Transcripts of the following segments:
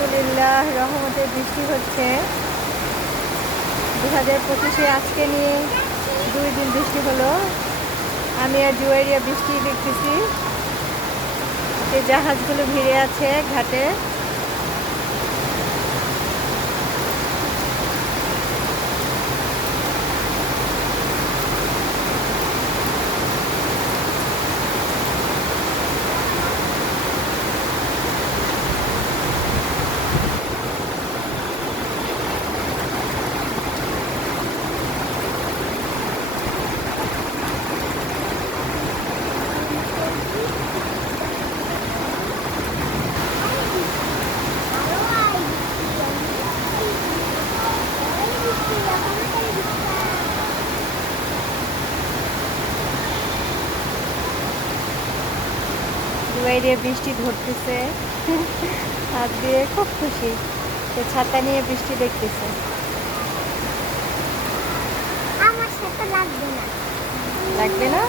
আলহামদুলিল্লাহ রহমতের বৃষ্টি হচ্ছে। 2025-এ আজকে নিয়ে 2 দিন বৃষ্টি হলো। আমি আর জুয়েরিয়া বৃষ্টি দেখতেছি, যে জাহাজগুলো ভিড়ে আছে ঘাটে। জুয়েরিয়া বৃষ্টি ধরতেছে হাত দিয়ে, খুব খুশি। সে ছাতা নিয়ে বৃষ্টি দেখতেছে। আমার সাথে লাগবে না। লাগবে না?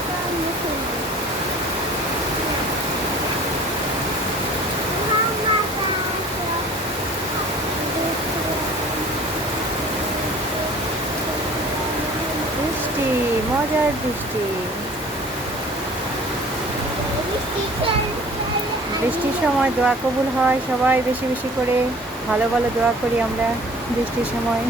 বৃষ্টি, মজার বৃষ্টি। বৃষ্টির সময় দোয়া কবুল হয়, সবাই বেশি বেশি করে ভালো ভালো দোয়া করি আমরা বৃষ্টির সময়।